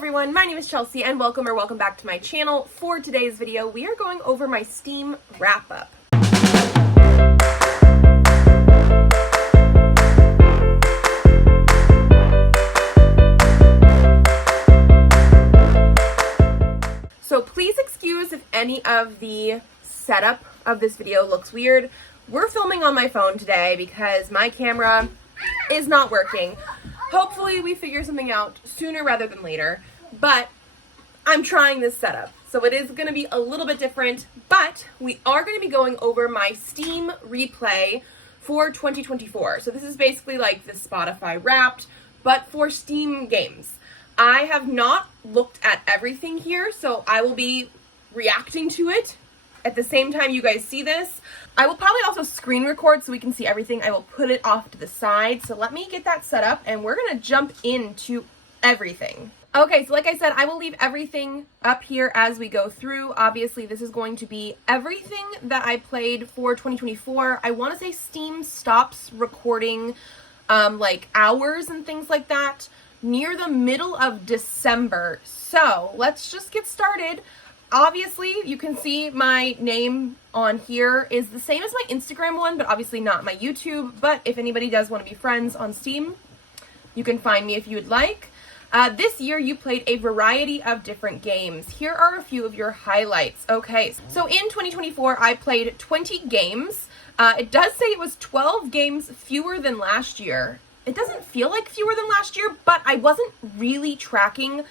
everyone, my name is Chelsea and welcome back to my channel. For today's video, we are going over my Steam wrap-up. So please excuse if any of the setup of this video looks weird. We're filming on my phone today because my camera is not working. Hopefully we figure something out sooner rather than later, but I'm trying this setup. So it is going to be a little bit different, but we are going to be going over my Steam replay for 2024. So this is basically like the Spotify Wrapped, but for Steam games. I have not looked at everything here, so I will be reacting to it at the same time you guys see this. I will probably also screen record so we can see everything. I will put it off to the side. So let me get that set up and we're going to jump into everything. Okay, so like I said, I will leave everything up here as we go through. Obviously, this is going to be everything that I played for 2024. I want to say Steam stops recording like hours and things like that near the middle of December. So let's just get started. Obviously, you can see my name on here is the same as my Instagram one, but obviously not my YouTube. But if anybody does want to be friends on Steam, you can find me if you would like. This year, you played a variety of different games. Here are a few of your highlights. Okay, so in 2024, I played 20 games. It does say it was 12 games fewer than last year. It doesn't feel like fewer than last year, but I wasn't really tracking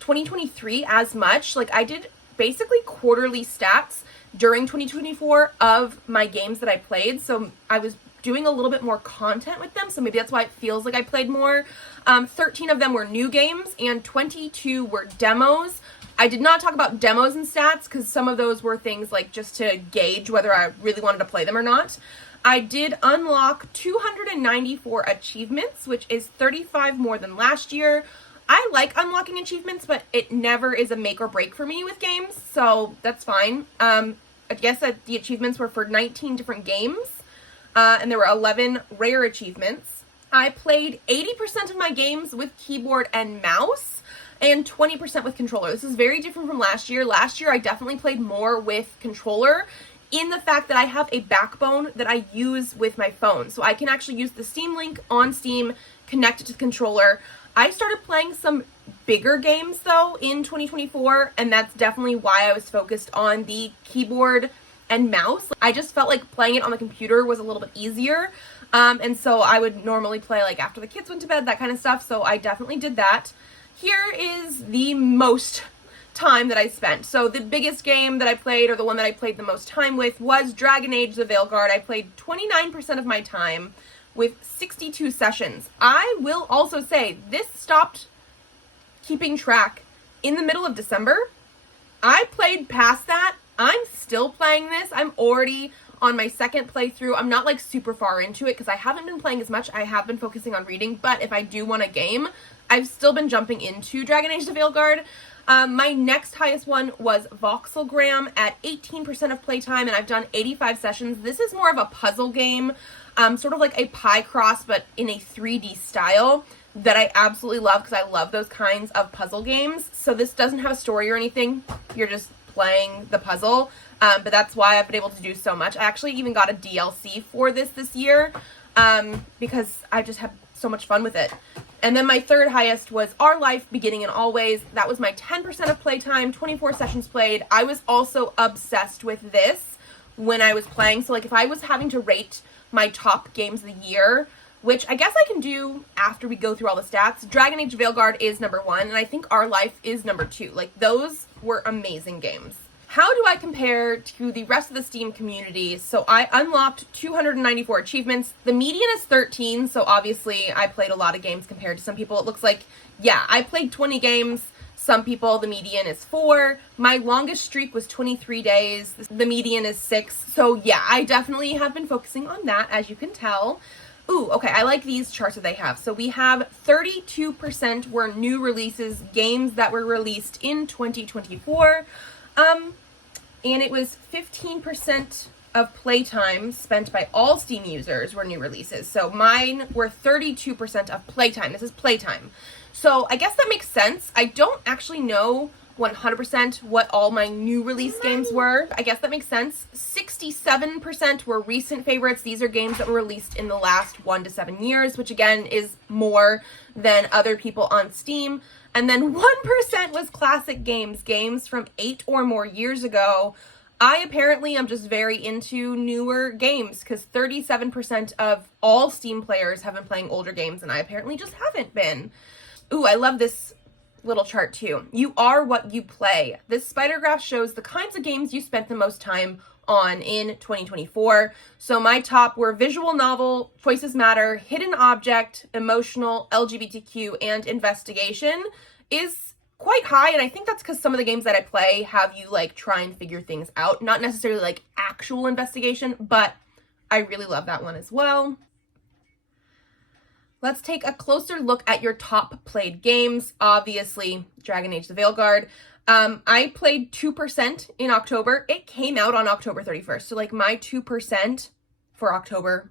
2023 as much. Like, I did basically quarterly stats during 2024 of my games that I played. So I was doing a little bit more content with them. So maybe that's why it feels like I played more. 13 of them were new games and 22 were demos. I did not talk about demos and stats because some of those were things like just to gauge whether I really wanted to play them or not. I did unlock 294 achievements, which is 35 more than last year. I like unlocking achievements, but it never is a make or break for me with games, so that's fine. I guess that the achievements were for 19 different games, and there were 11 rare achievements. I played 80% of my games with keyboard and mouse, and 20% with controller. This is very different from last year. Last year, I definitely played more with controller in the fact that I have a backbone that I use with my phone. So I can actually use the Steam Link on Steam, connect it to the controller. I started playing some bigger games though in 2024, and that's definitely why I was focused on the keyboard and mouse. I just felt like playing it on the computer was a little bit easier, and so I would normally play like after the kids went to bed, that kind of stuff, so I definitely did that. Here is the most time that I spent. So the biggest game that I played, or the one that I played the most time with, was Dragon Age the Veilguard. I played 29% of my time with 62 sessions. I will also say this stopped keeping track in the middle of December. I played past that. I'm still playing this. I'm already on my second playthrough. I'm not like super far into it because I haven't been playing as much. I have been focusing on reading, but if I do want a game, I've still been jumping into Dragon Age the Veilguard. My next highest one was Voxelgram at 18% of playtime, and I've done 85 sessions. This is more of a puzzle game, sort of like a pie cross, but in a 3D style that I absolutely love because I love those kinds of puzzle games. So this doesn't have a story or anything. You're just playing the puzzle, but that's why I've been able to do so much. I actually even got a DLC for this year because I just had so much fun with it. And then my third highest was Our Life, Beginning and Always. That was my 10% of playtime, 24 sessions played. I was also obsessed with this when I was playing. So like if I was having to rate my top games of the year, which I guess I can do after we go through all the stats, Dragon Age Veilguard is number 1, and I think Our Life is number 2. Like those were amazing games. How do I compare to the rest of the Steam community? So I unlocked 294 achievements. The median is 13, so obviously I played a lot of games compared to some people. It looks like, yeah, I played 20 games. Some people, the median is 4. My longest streak was 23 days. The median is 6. So yeah, I definitely have been focusing on that, as you can tell. Ooh, okay, I like these charts that they have. So we have 32% were new releases, games that were released in 2024. And it was 15% of playtime spent by all Steam users were new releases. So mine were 32% of playtime. This is playtime. So I guess that makes sense. I don't actually know 100% what all my new release games were. I guess that makes sense. 67% were recent favorites. These are games that were released in the last 1 to 7 years, which again is more than other people on Steam. And then 1% was classic games, games from 8 or more years ago. I apparently am just very into newer games because 37% of all Steam players have been playing older games, and I apparently just haven't been. Ooh, I love this little chart too. You are what you play. This spider graph shows the kinds of games you spent the most time on in 2024. So my top were visual novel, choices matter, hidden object, emotional, LGBTQ, and investigation is quite high, and I think that's because some of the games that I play have you like try and figure things out, not necessarily like actual investigation, but I really love that one as well. Let's take a closer look at your top played games. Obviously, Dragon Age the Veilguard. I played 2% in October. It came out on October 31st, so like my 2% for October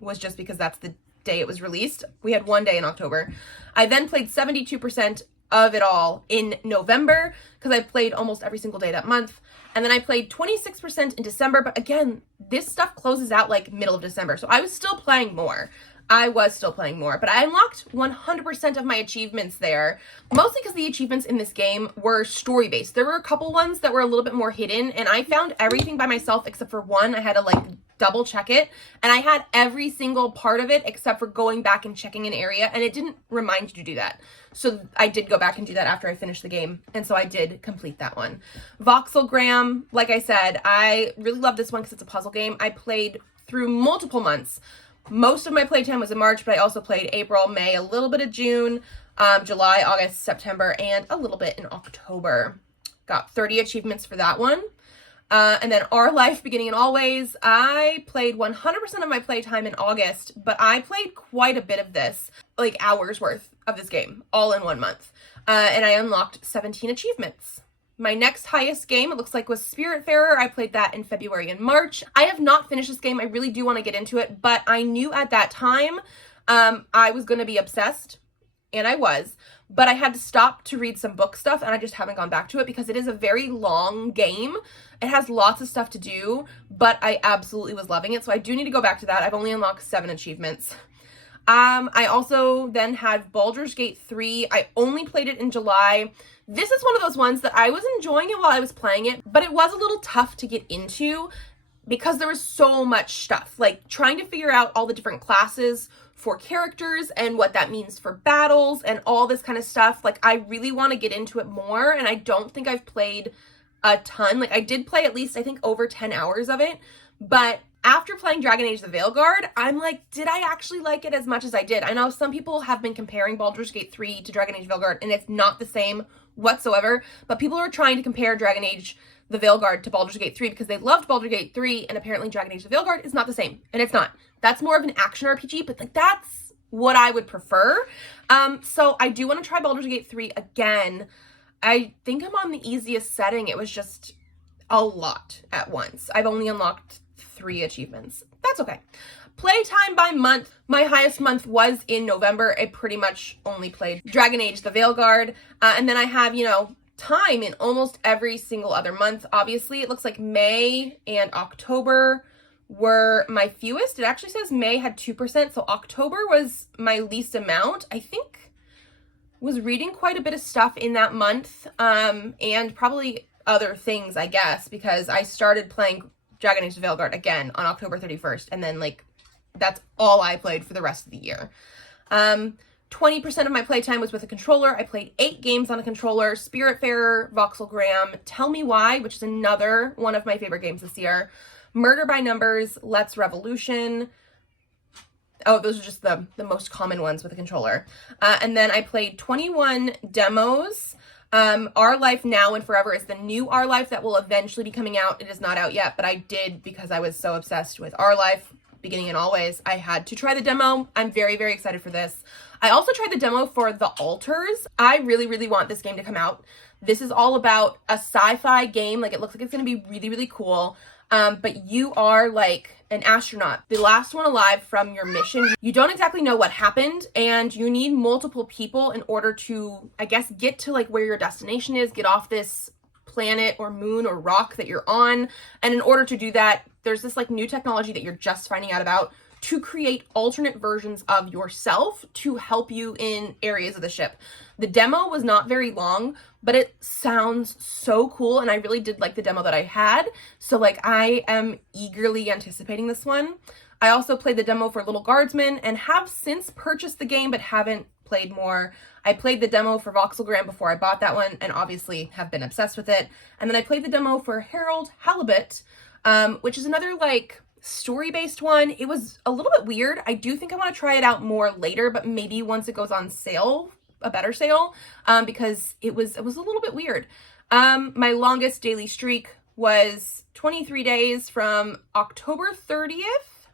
was just because that's the day it was released. We had one day in October. I then played 72% of it all in November because I played almost every single day that month. And then I played 26% in December, but again, this stuff closes out like middle of December. So I was still playing more. But I unlocked 100% of my achievements there, mostly because the achievements in this game were story-based. There were a couple ones that were a little bit more hidden, and I found everything by myself except for one. I had to like double check it, and I had every single part of it except for going back and checking an area, and it didn't remind you to do that. So I did go back and do that after I finished the game, and so I did complete that one. Voxelgram, like I said, I really love this one because it's a puzzle game. I played through multiple months. Most of my playtime was in March, but I also played April, May, a little bit of June, July, August, September, and a little bit in October. Got 30 achievements for that one. And then Our Life, Beginning and Always. I played 100% of my playtime in August, but I played quite a bit of this, like hours worth of this game, all in 1 month. And I unlocked 17 achievements. My next highest game, it looks like, was Spiritfarer. I played that in February and March. I have not finished this game. I really do want to get into it, but I knew at that time I was going to be obsessed, and I was, but I had to stop to read some book stuff, and I just haven't gone back to it because it is a very long game. It has lots of stuff to do, but I absolutely was loving it, so I do need to go back to that. I've only unlocked 7 achievements. I also then had Baldur's Gate 3. I only played it in July. This is one of those ones that I was enjoying it while I was playing it, but it was a little tough to get into because there was so much stuff, like trying to figure out all the different classes for characters and what that means for battles and all this kind of stuff. Like, I really want to get into it more, and I don't think I've played a ton. Like, I did play at least, I think, over 10 hours of it, but after playing Dragon Age the Veilguard, I'm like, did I actually like it as much as I did? I know some people have been comparing Baldur's Gate 3 to Dragon Age Veilguard, and it's not the same whatsoever, but people are trying to compare Dragon Age the Veilguard to Baldur's Gate 3 because they loved Baldur's Gate 3, and apparently Dragon Age the Veilguard is not the same, and it's not. That's more of an action RPG, but like that's what I would prefer. So I do want to try Baldur's Gate 3 again. I think I'm on the easiest setting. It was just a lot at once. I've only unlocked 3 achievements. That's okay. Playtime by month. My highest month was in November. I pretty much only played Dragon Age the Veilguard. And then I have, time in almost every single other month. Obviously, it looks like May and October were my fewest. It actually says May had 2%, so October was my least amount. I think was reading quite a bit of stuff in that month, and probably other things, I guess, because I started playing Dragon Age the Veilguard again on October 31st, and then, that's all I played for the rest of the year. 20% of my playtime was with a controller. I played 8 games on a controller: Spiritfarer, Voxelgram, Tell Me Why, which is another one of my favorite games this year, Murder by Numbers, Let's Revolution. Oh, those are just the most common ones with a controller. And then I played 21 demos. Our Life Now and Forever is the new Our Life that will eventually be coming out. It is not out yet, but I did, because I was so obsessed with Our Life, Beginning and Always, I had to try the demo. I'm very, very excited for this. I also tried the demo for The Altars. I really, really want this game to come out. This is all about a sci-fi game. It looks like it's going to be really, really cool. but you are like an astronaut, the last one alive from your mission. You don't exactly know what happened, and you need multiple people in order to, I guess, get to like where your destination is, get off this planet or moon or rock that you're on. And in order to do that, there's this like new technology that you're just finding out about to create alternate versions of yourself to help you in areas of the ship. The demo was not very long, but it sounds so cool, and I really did like the demo that I had. So like I am eagerly anticipating this one. I also played the demo for Little Guardsman and have since purchased the game but haven't played more. I played the demo for Voxelgram before I bought that one and obviously have been obsessed with it. And then I played the demo for Harold Halibut, which is another like story-based one. It was a little bit weird. I do think I want to try it out more later, but maybe once it goes on sale, a better sale, because it was a little bit weird. My longest daily streak was 23 days from October 30th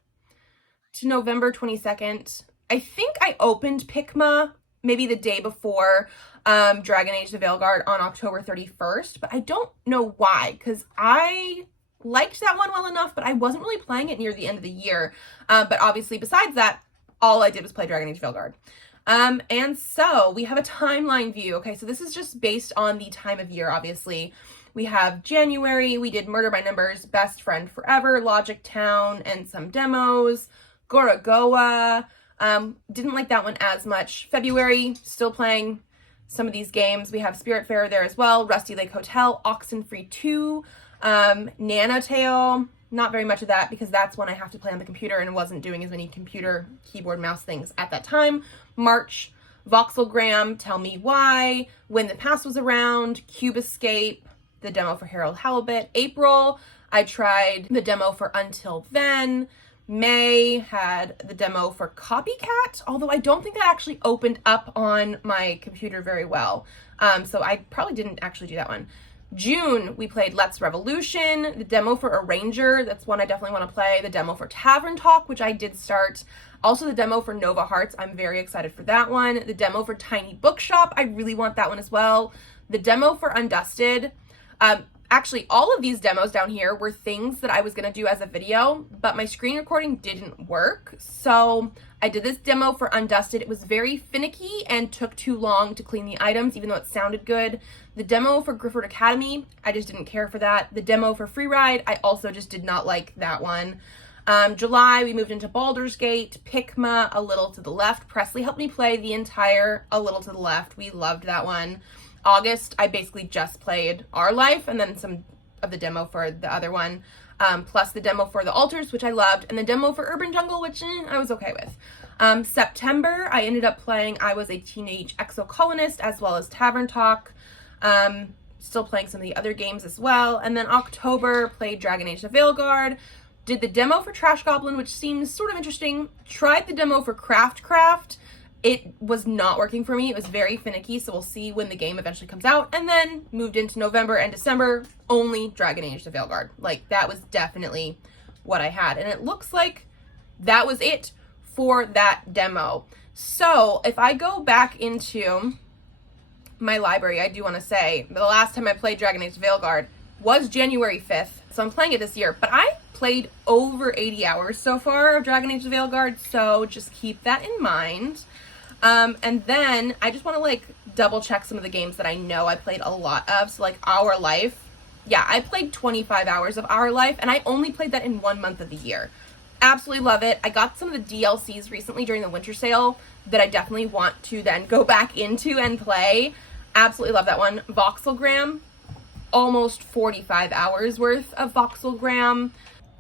to November 22nd. I think I opened Pikma maybe the day before Dragon Age the Veilguard on October 31st, but I don't know why, because I liked that one well enough, but I wasn't really playing it near the end of the year. But obviously, besides that, all I did was play Dragon Age Veilguard. And so we have a timeline view. Okay, so this is just based on the time of year, obviously. We have January, we did Murder by Numbers, Best Friend Forever, Logic Town, and some demos. Gorogoa, didn't like that one as much. February, still playing some of these games. We have Spiritfarer there as well, Rusty Lake Hotel, Oxenfree 2, Nanotale, not very much of that because that's when I have to play on the computer and wasn't doing as many computer keyboard mouse things at that time. March, Voxelgram, Tell Me Why, When the Past Was Around, Cube Escape, the demo for Harold Halibut. April, I tried the demo for Until Then. May had the demo for Copycat, although I don't think that actually opened up on my computer very well. So I probably didn't actually do that one. June, we played Let's Revolution, the demo for Arranger, that's one I definitely want to play, the demo for Tavern Talk, which I did start, also the demo for Nova Hearts, I'm very excited for that one, the demo for Tiny Bookshop, I really want that one as well, the demo for Undusted. Actually, all of these demos down here were things that I was going to do as a video, but my screen recording didn't work. So I did this demo for Undusted. It was very finicky and took too long to clean the items, even though it sounded good. The demo for Grifford Academy, I just didn't care for that. The demo for Freeride, I also just did not like that one. July, we moved into Baldur's Gate, Pikma, A Little to the Left. Presley helped me play the entire A Little to the Left. We loved that one. August, I basically just played Our Life and then some of the demo for the other one, plus the demo for The Altars, which I loved, and the demo for Urban Jungle, which I was okay with. September, I ended up playing I Was a Teenage Exocolonist as well as Tavern Talk, still playing some of the other games as well. And then October, played Dragon Age the Veilguard, did the demo for Trash Goblin, which seems sort of interesting, tried the demo for Craft. It was not working for me. It was very finicky, so we'll see when the game eventually comes out. And then moved into November and December, only Dragon Age the Veilguard. Like, that was definitely what I had. And it looks like that was it for that demo. So, if I go back into my library, I do want to say, the last time I played Dragon Age the Veilguard was January 5th. So I'm playing it this year. But I played over 80 hours so far of Dragon Age the Veilguard, so just keep that in mind. And then I just want to like double check some of the games that I know I played a lot of. So like Our Life. Yeah, I played 25 hours of Our Life and I only played that in 1 month of the year. Absolutely love it. I got some of the DLCs recently during the winter sale that I definitely want to then go back into and play. Absolutely love that one. Voxelgram. Almost 45 hours worth of Voxelgram.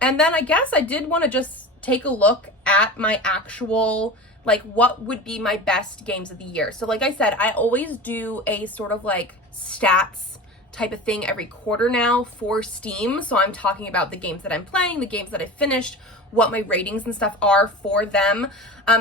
And then I guess I did want to just take a look at my actual, like, what would be my best games of the year. So like I said, I always do a sort of like stats type of thing every quarter now for Steam. So I'm talking about the games that I'm playing, the games that I finished, what my ratings and stuff are for them.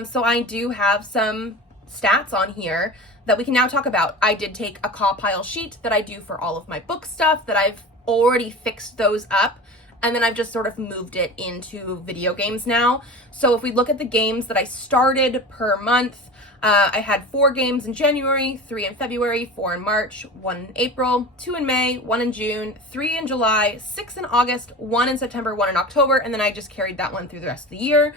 So I do have some stats on here that we can now talk about. I did take a compile sheet that I do for all of my book stuff that I've already fixed those up. And then I've just sort of moved it into video games now. So if we look at the games that I started per month, I had 4 games in January, 3 in February, 4 in March, 1 in April, 2 in May, 1 in June, 3 in July, 6 in August, 1 in September, 1 in October, and then I just carried that one through the rest of the year.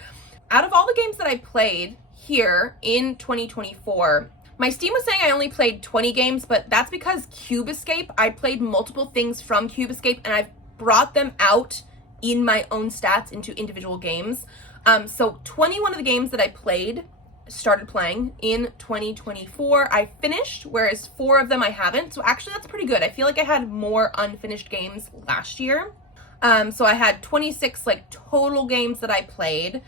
Out of all the games that I played here in 2024, my Steam was saying I only played 20 games, but that's because Cube Escape, I played multiple things from Cube Escape and I've brought them out in my own stats into individual games. So 21 of the games that I started playing in 2024, I finished, whereas 4 of them I haven't. So actually that's pretty good. I feel like I had more unfinished games last year. So I had 26 like total games that I played.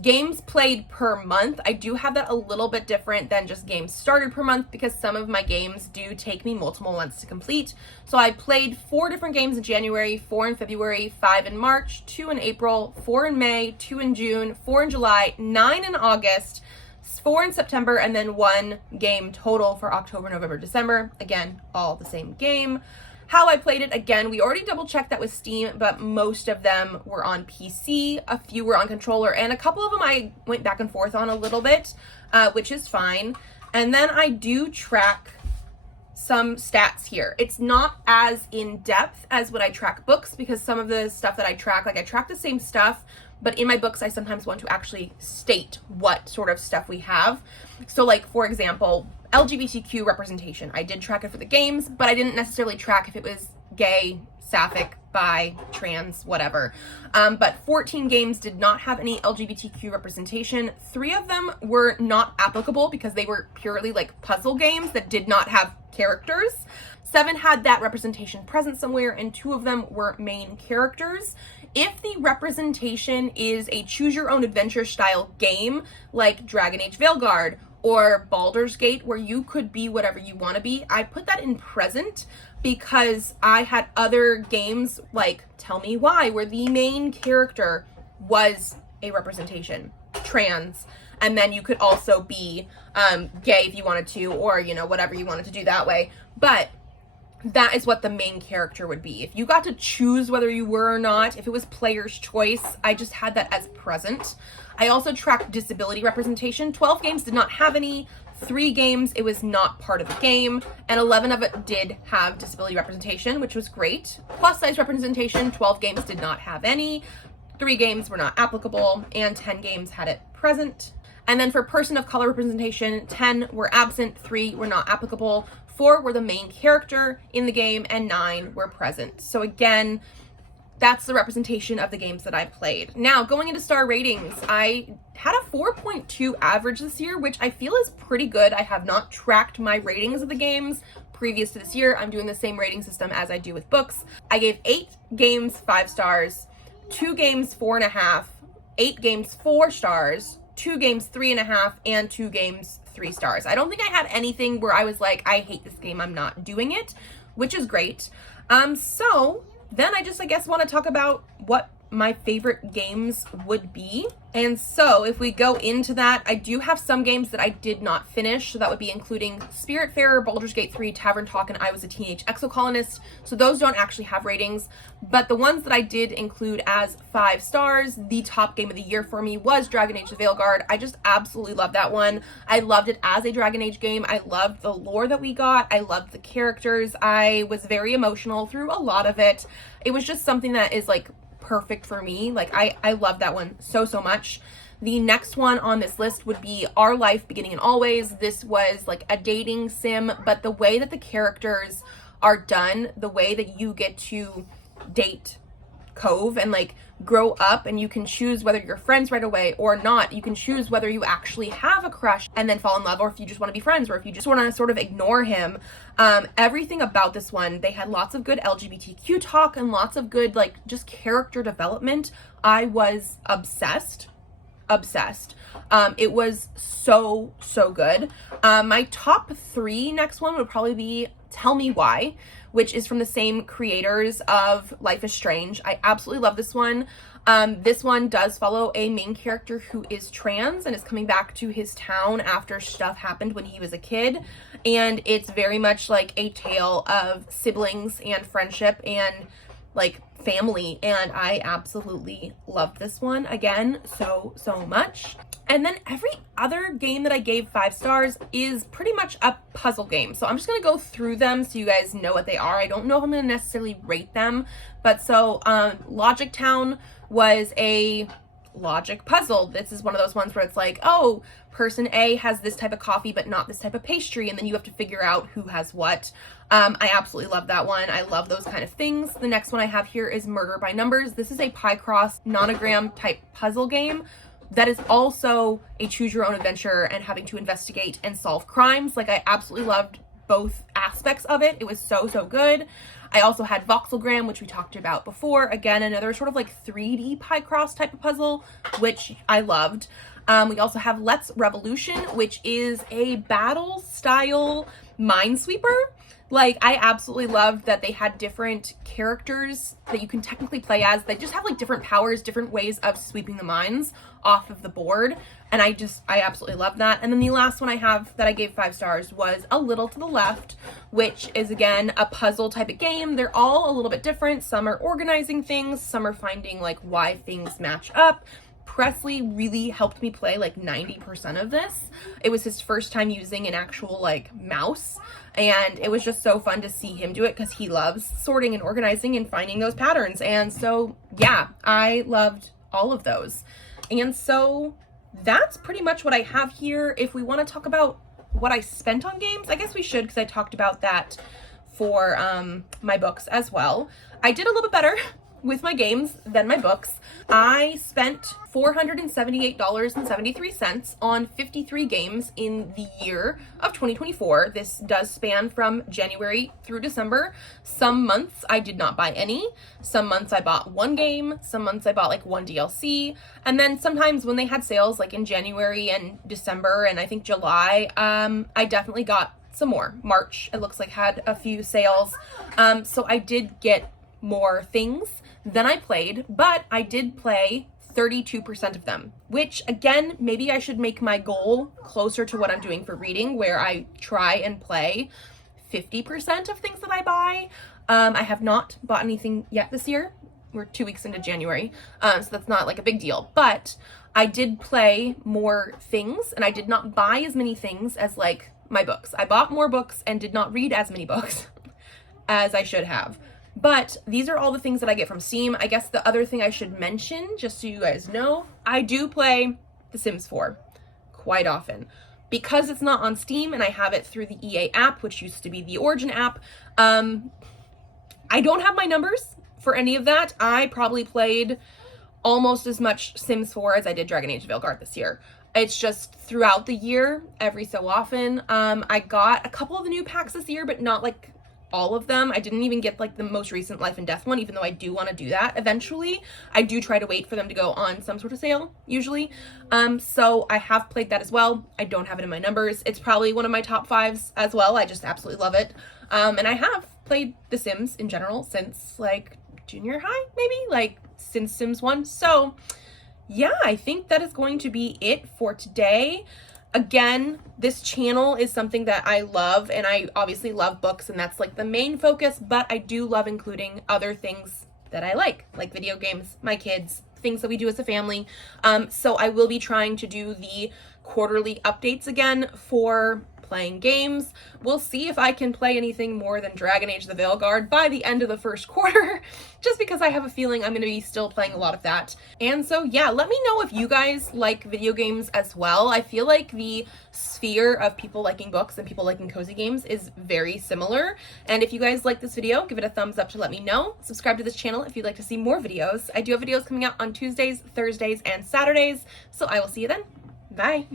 Games played per month, I do have that a little bit different than just games started per month because some of my games do take me multiple months to complete. So I played 4 different games in January, 4 in February, 5 in March, 2 in April, 4 in May, 2 in June, 4 in July, 9 in August, 4 in September, and then 1 game total for October, November, December. Again, all the same game. How I played it, again, we already double checked that with Steam, but most of them were on PC, a few were on controller, and a couple of them I went back and forth on a little bit, which is fine. And then I do track some stats here. It's not as in-depth as when I track books because some of the stuff that I track, like I track the same stuff, but in my books I sometimes want to actually state what sort of stuff we have. So like, for example, LGBTQ representation. I did track it for the games, but I didn't necessarily track if it was gay, sapphic, bi, trans, whatever. But 14 games did not have any LGBTQ representation. 3 of them were not applicable because they were purely like puzzle games that did not have characters. 7 had that representation present somewhere, and 2 of them were main characters. If the representation is a choose your own adventure style game like Dragon Age Veilguard or Baldur's Gate, where you could be whatever you want to be, I put that in present because I had other games like Tell Me Why, where the main character was a representation, trans, and then you could also be gay if you wanted to, or, you know, whatever you wanted to do that way. But that is what the main character would be. If you got to choose whether you were or not, if it was player's choice, I just had that as present. I also tracked disability representation. 12 games did not have any. 3 games, it was not part of the game, and 11 of it did have disability representation, which was great. Plus size representation, 12 games did not have any. 3 games were not applicable, and 10 games had it present. And then for person of color representation, 10 were absent, 3 were not applicable, 4 were the main character in the game, and 9 were present. So again, that's the representation of the games that I played. Now, going into star ratings, I had a 4.2 average this year, which I feel is pretty good. I have not tracked my ratings of the games previous to this year. I'm doing the same rating system as I do with books. I gave 8 games 5 stars, 2 games 4.5, 8 games 4 stars, 2 games 3.5, and 2 games 3 stars. I don't think I had anything where I was like, I hate this game, I'm not doing it, which is great. So then I guess want to talk about what my favorite games would be. And so if we go into that, I do have some games that I did not finish. So that would be including Spiritfarer, Baldur's Gate 3, Tavern Talk, and I Was a Teenage Exocolonist. So those don't actually have ratings. But the ones that I did include as 5 stars, the top game of the year for me was Dragon Age the Veilguard. I just absolutely love that one. I loved it as a Dragon Age game. I loved the lore that we got. I loved the characters. I was very emotional through a lot of it. It was just something that is like perfect for me. Like I love that one so much. The next one on this list would be Our Life Beginning and Always. This was like a dating sim, but the way that the characters are done, the way that you get to date Cove and like grow up, and you can choose whether you're friends right away or not. You can choose whether you actually have a crush and then fall in love, or if you just want to be friends, or if you just want to sort of ignore him. Everything about this one, they had lots of good LGBTQ talk and lots of good like just character development. I was obsessed. It was so good. My top 3 next one would probably be Tell Me Why, which is from the same creators of Life is Strange. I absolutely love this one. This one does follow a main character who is trans and is coming back to his town after stuff happened when he was a kid. And it's very much like a tale of siblings and friendship and like family. And I absolutely love this one again so much. And then every other game that I gave 5 stars is pretty much a puzzle game. So I'm just gonna go through them so you guys know what they are. I don't know if I'm gonna necessarily rate them, but so Logic Town was a logic puzzle. This is one of those ones where it's like, oh, person A has this type of coffee but not this type of pastry, and then you have to figure out who has what. I absolutely love that one. I love those kind of things. The next one I have here is Murder by Numbers. This is a pie cross nonogram type puzzle game that is also a choose your own adventure and having to investigate and solve crimes. Like, I absolutely loved both aspects of it. It was so good. I also had Voxelgram, which we talked about before. Again, another sort of like 3D pie cross type of puzzle, which I loved. We also have Let's Revolution, which is a battle style Minesweeper. Like, I absolutely loved that they had different characters that you can technically play as. They just have like different powers, different ways of sweeping the mines off of the board. And I absolutely love that. And then the last one I have that I gave 5 stars was A Little to the Left, which is again a puzzle type of game. They're all a little bit different. Some are organizing things, some are finding like why things match up. Presley really helped me play like 90% of this. It was his first time using an actual like mouse, and it was just so fun to see him do it because he loves sorting and organizing and finding those patterns. And so yeah, I loved all of those. And so that's pretty much what I have here. If we want to talk about what I spent on games, I guess we should, because I talked about that for my books as well. I did a little bit better with my games than my books. I spent $478.73 on 53 games in the year of 2024. This does span from January through December. Some months I did not buy any. Some months I bought one game. Some months I bought like one DLC. And then sometimes when they had sales, like in January and December and I think July, I definitely got some more. March, it looks like, had a few sales. So I did get more things than I played, but I did play 32% of them, which again, maybe I should make my goal closer to what I'm doing for reading, where I try and play 50% of things that I buy. I have not bought anything yet this year. We're 2 weeks into January, so that's not like a big deal, but I did play more things and I did not buy as many things as like my books. I bought more books and did not read as many books as I should have. But these are all the things that I get from Steam. I guess the other thing I should mention, just so you guys know, I do play The Sims 4 quite often. Because it's not on Steam and I have it through the EA app, which used to be the Origin app, I don't have my numbers for any of that. I probably played almost as much Sims 4 as I did Dragon Age Veilguard this year. It's just throughout the year, every so often. I got a couple of the new packs this year, but not like all of them. I didn't even get like the most recent Life and Death one, even though I do want to do that eventually. I do try to wait for them to go on some sort of sale usually. So I have played that as well. I don't have it in my numbers. It's probably one of my top 5s as well. I just absolutely love it. And I have played The Sims in general since like junior high, maybe like since Sims 1. So yeah, I think that is going to be it for today. Again, this channel is something that I love, and I obviously love books, and that's like the main focus, but I do love including other things that I like video games, my kids, things that we do as a family. So I will be trying to do the quarterly updates again for playing games. We'll see if I can play anything more than Dragon Age the Veilguard by the end of the first quarter, just because I have a feeling I'm going to be still playing a lot of that. And so yeah, let me know if you guys like video games as well. I feel like the sphere of people liking books and people liking cozy games is very similar. And if you guys like this video, give it a thumbs up to let me know. Subscribe to this channel if you'd like to see more videos. I do have videos coming out on Tuesdays, Thursdays, and Saturdays, so I will see you then. Bye!